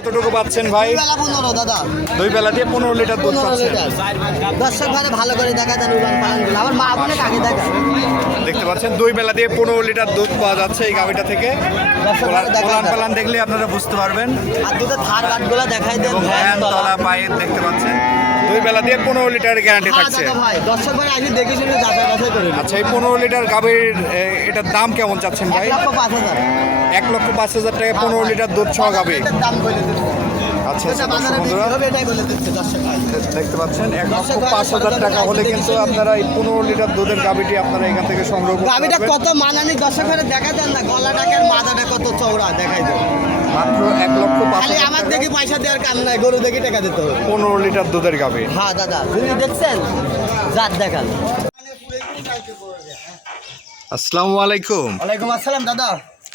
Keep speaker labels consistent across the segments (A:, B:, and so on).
A: কতটুকু পাচ্ছেন ভাই?
B: বেলা পনেরো দাদা।
A: দুই বেলা দিয়ে পনেরো লিটার দুধ পাচ্ছেন।
B: দর্শক ভাই ভালো করে দেখা যান আমার মা বোনে কাকে দেখা।
A: দেখতে পাচ্ছেন দুই বেলা দিয়ে পনেরো লিটার দুধ পাওয়া যাচ্ছে এই গাভিটা থেকে।
B: যান।
A: পালান দেখলে আপনারা বুঝতে পারবেন।
B: আর দুটো থার বাটগুলো দেখাই দেন ভ্যান তলা।
A: পায়ের দেখতে পাচ্ছেন। দুই বেলা দিয়ে পনেরো লিটার গ্যারান্টি থাকছে।
B: দর্শক ভাই আমি দেখে শুনে যাচাই বাছাই করে
A: আচ্ছা এই পনেরো লিটার গাভীর এটার দাম কেমন চাচ্ছেন ভাই?
B: পাঁচ হাজার।
A: এক লক্ষ পাঁচ হাজার টাকা পনেরো লিটার দুধ
B: বলে দিচ্ছে
A: আচ্ছা আচ্ছা
B: বাজারে
A: বন্ধুরা
B: হবে
A: দেখতে পাচ্ছেন এক লক্ষ পাঁচ হাজার টাকা হলে কিন্তু আপনারা এই পনেরো লিটার দুধের গাভীটি আপনারা এখান থেকে সংগ্রহ পারবেন।
B: কত মানানি দর্শক ভাই দেখা যান না গলাটাকে আর মাথাটা কত চৌড়া দেখাই দেন।
A: মাত্র এক লক্ষ পাঁচ
B: আমার দেখি পয়সা দেওয়ার কাম নাই গরু দেখি টাকা দিতে হবে।
A: পনেরো লিটার দুধের গাভী।
B: হ্যাঁ দাদা তুমি দেখছেন? জাত দেখান।
A: আসসালামু আলাইকুম।
B: ওয়ালাইকুম আসসালাম দাদা।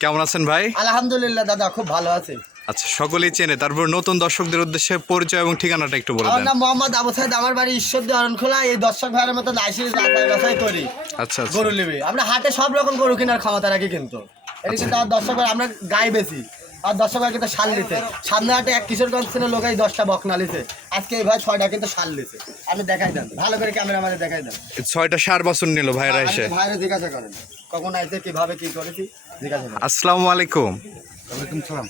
A: কেমন আছেন ভাই?
B: আলহামদুলিল্লাহ দাদা খুব ভালো আছি।
A: আচ্ছা সকলেই চেনে। তারপর নতুন দর্শকদের উদ্দেশ্যে পরিচয় এবং ঠিকানাটা একটু বলে
B: আমার
A: দেন।
B: মোহাম্মদ আবু সাইদ আমার বাড়ি ঈশ্বর খোলা। এই দর্শক ভাইয়ের মতো যাচাই বাছাই করি।
A: আচ্ছা আচ্ছা।
B: গরু নেবে। আমরা হাটে সব রকম গরু কেনার ক্ষমতা রাখি কিন্তু। এটা কিন্তু আমার দর্শক ভাই আমরা গাই বেশি। আর দর্শক ভাই কিন্তু শাল নিতে সামনে হাটে এক কিশোরগঞ্জ থেকে লোক এই দশটা বকনা লিছে আজকে এই ভাই ছয়টা কিন্তু শাল লিছে আমি দেখাই দেন। ভালো করে ক্যামেরা মাঝে দেখাই দেন।
A: ছয়টা সার বছর নিল ভাইরা এসে।
B: ভাইরে জিজ্ঞাসা করেন। কখন আইছে কীভাবে কি করেছি জিজ্ঞাসা
A: আসসালামু আলাইকুম।
C: ওয়ালাইকুম সালাম।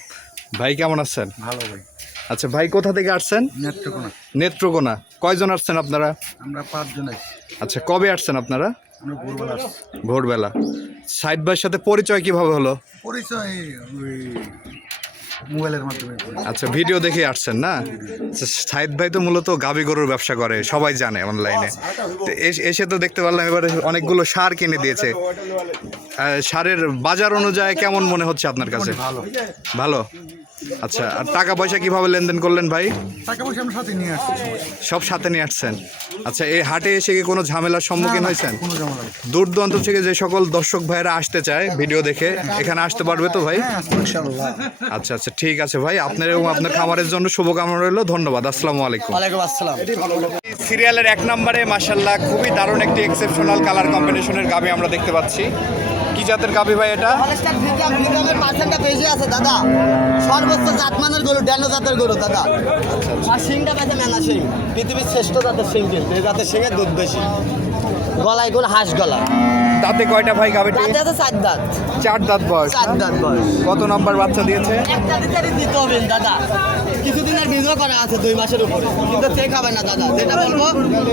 A: ভাই কেমন আছেন?
C: ভালো ভাই।
A: আচ্ছা ভাই কোথা থেকে আসছেন?
C: নেত্রকোনা।
A: নেত্রকোনা। কয়জন আসছেন আপনারা?
C: আমরা পাঁচজন আছি।
A: আচ্ছা কবে আসছেন আপনারা?
C: আমরা ভোরবেলা আসছি।
A: ভোরবেলা। সাইদ ভাইয়ের সাথে পরিচয় কীভাবে হলো?
C: পরিচয় ওই মোবাইলের মাধ্যমে।
A: আচ্ছা ভিডিও দেখে আসছেন না? আচ্ছা, সাইদ ভাই তো মূলত গাবি গরুর ব্যবসা করে সবাই জানে অনলাইনে। তো এস- এসে তো দেখতে পারলাম এবারে অনেকগুলো সার কিনে দিয়েছে। সারের বাজার অনুযায়ী কেমন মনে হচ্ছে আপনার কাছে?
C: ভালো।
A: ভালো? আচ্ছা আর টাকা পয়সা কীভাবে লেনদেন করলেন ভাই?
C: টাকা পয়সা আমরা সাথে নিয়ে আসছি।
A: সব সাথে নিয়ে আসছেন? আচ্ছা এই হাটে এসে কি কোনো ঝামেলার সম্মুখীন হয়েছেন?
C: কোনো
A: দূর দূরান্ত থেকে যে সকল দর্শক ভাইরা আসতে চায় ভিডিও দেখে এখানে আসতে পারবে তো ভাই?
C: হ্যাঁ
A: আচ্ছা আচ্ছা ঠিক আছে ভাই। আপনার এবং আপনার খামারের জন্য শুভকামনা রইল ধন্যবাদ আসসালামু আলাইকুম।
B: আসসালাম।
A: সিরিয়ালের এক নম্বরে মাসাল্লাহ খুবই দারুণ একটি এক্সেপশনাল কালার কম্বিনেশনের গাবি আমরা দেখতে পাচ্ছি। কি জাতের গাবি ভাই এটা?
B: হলস্টার ফ্রিজাম ফ্রিজামের আছে, দাদা। সর্বোচ্চ জাতমানের গরু ড্যানো জাতের গরু, দাদা। আর সিংটা পেছে মেনা সিং। পৃথিবীর শ্রেষ্ঠ জাতের সিং কিন্তু, এই জাতের সিংয়ের দুধ বেশি। গলায় কোন হাঁস গলা।
A: দাঁতে কয়টা ভাই গাবিটি
B: তাতে আছে চার দাঁত।
A: চার দাঁত বয়স
B: চার দাঁত বয়স।
A: কত নাম্বার বাচ্চা দিয়েছে?
B: একটা দিতে দিতে হবে দাদা। কিছুদিনের ভিডিও করা আছে দুই মাসের উপরে। কিন্তু চেক হবে না দাদা। যেটা বলব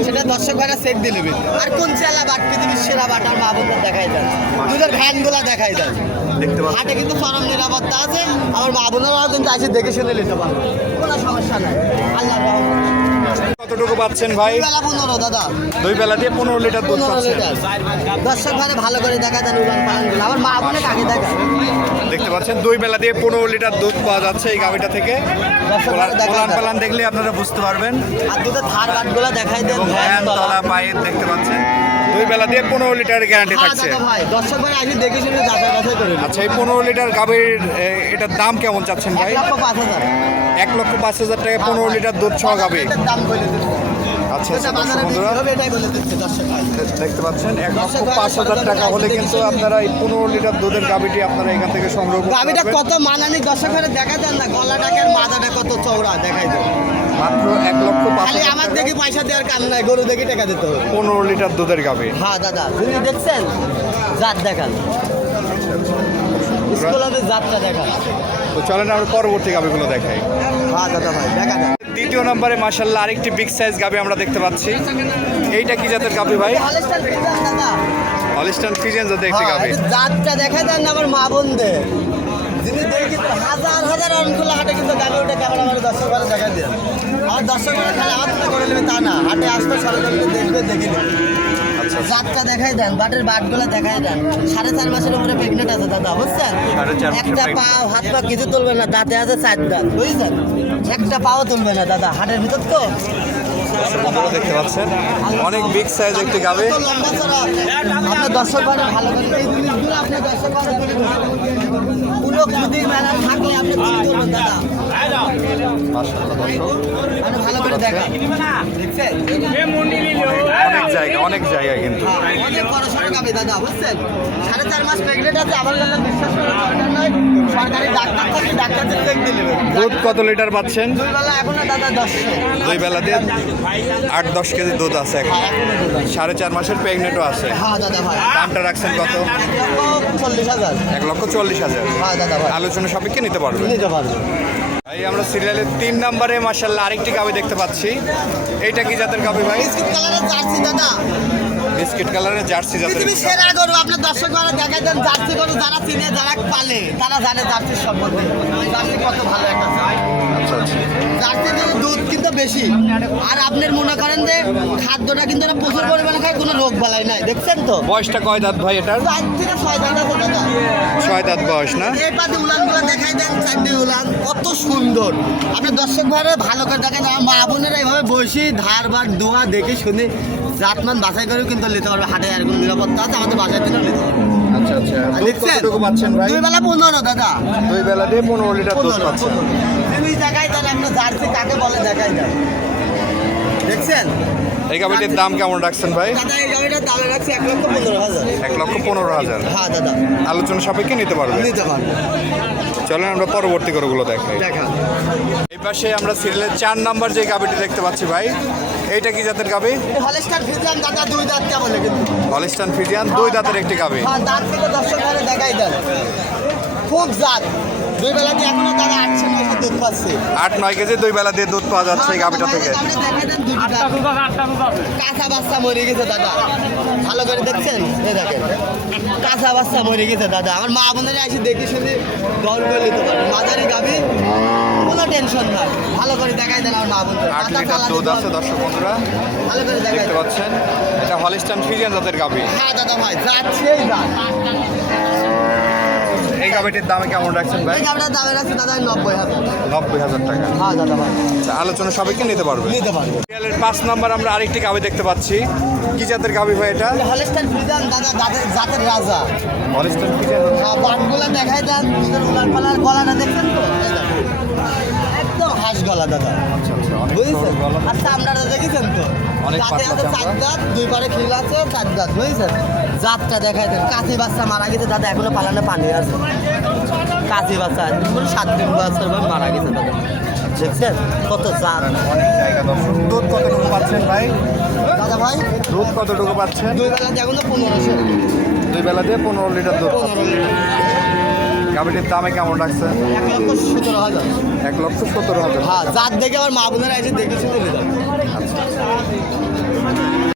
B: সেটা দর্শক ভাইরা চেক দিয়ে নেবে। আর কোন চেলা বাট পৃথিবীর সেরা বাটার মা বোনদের দেখাই দেয় দুধের ভ্যানগুলা দেখাই দেয়
A: দেখতে পাচ্ছি।
B: হাটে কিন্তু চরম নিরাপত্তা আছে। আমার মা বোনেরাও কিন্তু এসে দেখে শুনে নিতে পারবে। কোনো সমস্যা নাই। আল্লাহ
A: কতটুকু পাচ্ছেন ভাই?
B: বেলা পনেরো দাদা।
A: দুই বেলা দিয়ে পনেরো লিটার দুধ পাচ্ছেন।
B: দর্শক ভাইরা ভালো করে দেখা দেন উলান আমার মা বোনে কাকে দেখা
A: দেখতে পাচ্ছেন দুই বেলা দিয়ে পনেরো লিটার দুধ পাওয়া যাচ্ছে এই গাবিটা থেকে। পালান দেখলে আপনারা বুঝতে পারবেন।
B: আর দুটো থার বাটগুলো দেখাই দেন ভ্যান তলা
A: পায়ের দেখতে পাচ্ছেন। দুই বেলা দিয়ে পনেরো লিটার গ্যারান্টি থাকছে।
B: দর্শক ভাই আমি দেখে শুনে যাচাই বাছাই করে
A: আচ্ছা এই পনেরো লিটার গাভীর এটার দাম কেমন চাচ্ছেন ভাই? এক লক্ষ পাঁচ হাজার টাকা পনেরো লিটার দুধ ছ গাভী।
B: দাম
A: আচ্ছা আচ্ছা দর্শক
B: বাজারে বিক্রি
A: বন্ধুরা
B: হবে এটাই বলে দিচ্ছে দর্শক ভাই?
A: দেখতে পাচ্ছেন এক লক্ষ পাঁচ হাজার টাকা হলে কিন্তু আপনারা এই পনেরো লিটার দুধের গাভীটি আপনারা এখান থেকে সংগ্রহ
B: গাভিটা কত মানানি দেখা যান না গলাটাকে মাথাটা কত চৌড়া দেখাই দেয়
A: মাত্র এক লক্ষ
B: খালি আমার দেখি পয়সা দেওয়ার কাম নাই গরু দেখি টাকা দিতে হবে।
A: পনেরো লিটার দুধের গাভী।
B: হ্যাঁ দাদা তুমি দেখছেন জাত দেখান।
A: তো চলেন আমরা পরবর্তী গাভীগুলো দেখাই।
B: হ্যাঁ দাদা ভাই দেখা দেন
A: দ্বিতীয় নম্বরে মাসাল্লাহ আরেকটি বিগ সাইজ গাভী আমরা দেখতে পাচ্ছি। এইটা কি জাতের গাভী ভাই? হলিস্টান ফিজেন জাতের একটি
B: হ্যাঁ, জাতটা দেখা দেন না আমার মা বোনদের। যিনি দেখি হাজার হাজার অনখোলা হাটে কিন্তু গাড়ি উঠে ক্যামেরা মানে দর্শক ঘরে দেখা দেন। আর দর্শক ঘরে খালি আমার করে নেবে তা না। হাটে আসবে সরকারি দেখবে দেখি জাতটা দেখাই দেন বাটের বাটগুলো দেখাই দেন সাড়ে চার মাসের উপরে প্রেগনেন্ট আছে দাদা বুঝছেন একটা। পা হাত পা কিছু তুলবে না দাঁতে আছে চার দাঁত বুঝছেন একটা পাও তুলবে না দাদা হাটের ভিতর তো
A: আপনারা দেখতে পাচ্ছেন অনেক বিগ সাইজ একটি
B: চড়া। আপনার দর্শক ভালো করে দর্শক। কোনো খুদি মেলা থাকলে আপনি দাদা
A: অনেক জায়গা অনেক জায়গায় কিন্তু।
B: হ্যাঁ, অনেক বড় সড়ো গাবে দাদা বুঝছেন? সাড়ে চার মাস প্রেগনেন্ট আছে আমার বিশ্বাস করে দরকার নয় সরকারি ডাক্তার থাকে ডাক্তারদের চেক দিলে
A: দুধ কত লিটার পাচ্ছেন?
B: দুই বেলা এখনও দাদা দশ।
A: দুই বেলা দিয়ে আট দশ কেজি দুধ আছে এখন।
B: হ্যাঁ।
A: সাড়ে চার মাসের প্রেগনেন্টও আছে।
B: হ্যাঁ দাদা ভাই।
A: দামটা রাখছেন কত?
B: এক লক্ষ চল্লিশ হাজার।
A: এক লক্ষ চল্লিশ হাজার।
B: হ্যাঁ দাদা ভাই।
A: আলোচনা সাপেক্ষে নিতে পারবে।
B: নিতে পারবে।
A: এই আমরা সিরিয়ালের তিন নম্বরে মার্শাল্লাহ আরেকটি গাবি দেখতে পাচ্ছি। এইটা কি জাতের গাবি ভাই?
B: বিস্কিট কালারের জার্সি
A: জাতের
B: পৃথিবীর সেরা গরু আপনার দর্শক বারা দেখাই দেন জার্সি গরু যারা চিনে যারা পালে তারা জানে জার্সির সম্বন্ধে। জার্সি কত ভালো একটা
A: আচ্ছা আচ্ছা।
B: জার্সি কিন্তু দুধ কিন্তু বেশি। আর আপনার মনে করেন যে খাদ্যটা কিন্তু এরা প্রচুর পরিমাণে খায় কোনো রোগ বালাই নাই। দেখছেন তো?
A: বয়সটা কয় দাঁত ভাই এটার?
B: চার থেকে ছয় ঘণ্টা আছে দাদা
A: ছয় দাঁত বয়স না?
B: এই পাতে উলানগুলো দেখাই দেন চারটে উলান। কত সুন্দর। আপনার দর্শক ভাইরা ভালো করে দেখেন আমার মা বোনেরা এইভাবে বসি ধার বার দোয়া দেখে শুনে জাতমান বাছাই করেও কিন্তু নিতে পারবে হাটে এরকম নিরাপত্তা আছে? আমাদের বাসায় থেকে নিতে পারবে।
A: আচ্ছা আচ্ছা।
B: আর
A: কতটুকু পাচ্ছেন ভাই?
B: দুই বেলা পনেরো দাদা।
A: দুই বেলা পনেরো লিটার দুধ পাচ্ছেন।
B: তুমি জায়গায় তাহলে আমরা জার্সি কাকে বলে দেখাই দেখছেন?
A: এই গাবিটির দাম কেমন রাখছেন ভাই?
B: এক লক্ষ পনেরো হাজার। হ্যাঁ
A: আলোচনা সাপেক্ষে নিতে পারবে?
B: নিতে পারবে।
A: চলেন আমরা পরবর্তী গরুগুলো দেখাই।
B: দেখা।
A: এই পাশে আমরা সিরিয়ালের চার নাম্বার যে গাবিটি দেখতে পাচ্ছি ভাই এইটা কি জাতের গাবি?
B: হলেস্টার ফিজান দাদা দুই দাঁত কেমন কিন্তু
A: হলিস্টান ফিজিয়ান দুই দাঁতের একটি গাবি।
B: হ্যাঁ দাঁত থেকে দর্শক দেখাই দেন। খুব জাত। দুই বেলা দিয়ে এখনও তারা আটশো নয়শো দুধ পাচ্ছে
A: আট নয় কেজি দুই বেলা দিয়ে দুধ পাওয়া যাচ্ছে এই থেকে।
B: দেন দুটি দাঁত। কাঁচা বাচ্চা মরে গেছে দাদা। ভালো করে দেখছেন? এই দেখেন। কাঁচা বাচ্চা মরে গেছে দাদা। আমার মা বোনেরা এসে দেখে শুনে দল করে নিতে মাঝারি গাবি কোনো টেনশন নাই। ভালো করে দেখাই দেন আমার মা বোনদের।
A: আট লিটার দুধ আছে দর্শক বন্ধুরা।
B: ভালো করে দেখাই
A: দেখতে পাচ্ছেন এটা হলিস্টান ফিজিয়ান জাতের গাবি
B: হ্যাঁ দাদা ভাই যাচ্ছে এই
A: এই গাবিটির দামে কেমন রাখছেন ভাই?
B: এই গাবিটার দামের আছে দাদা নব্বই হাজার।
A: নব্বই হাজার টাকা।
B: হ্যাঁ দাদা ভাই।
A: আচ্ছা, আলোচনা সবাইকে নিতে পারবে?
B: নিতে পারবে।
A: সিরিয়ালের পাঁচ নাম্বার আমরা আরেকটি গাবি দেখতে পাচ্ছি। কি জাতের গাবি ভাই এটা?
B: হলেস্টান ফ্রিজান দাদা জাতের জাতের রাজা।
A: হলিস্টান ফ্রিজান
B: হ্যাঁ বাটগুলো দেখাই দেন দুধের উলান পালার গলাটা দেখছেন তো? হাঁস গলা দাদা।
A: আচ্ছা আচ্ছা
B: বুঝেছেন? আর চামড়াটা দেখেছেন তো? দাঁতে আছে চার। দাঁত দুই পারে খিল আছে চার দাঁত বুঝেছেন? জাতটা দেখাইছেন কাঁচি বাচ্চা মারা গেছে দাদা এখনও পালানে পানি আছে। কাঁচি বাচ্চা পুরো সাত দিন পর মারা গেছে দাদা। দেখছেন? কত জাত।
A: দুধ কতটুকু পাচ্ছেন ভাই?
B: দাদা ভাই?
A: দুধ কতটুকু পাচ্ছেন?
B: দুই বেলা এখন তো পনেরোশো।
A: দুই বেলা দিয়ে পনেরো লিটার দুধ
B: পনেরো লিটার।
A: গাবিটির দামে কেমন রাখছে?
B: এক লক্ষ সতেরো হাজার।
A: এক লক্ষ সতেরো হাজার
B: হ্যাঁ যার দেখে আমার মা বোনেরা এসে দেখে শুনে নিলাম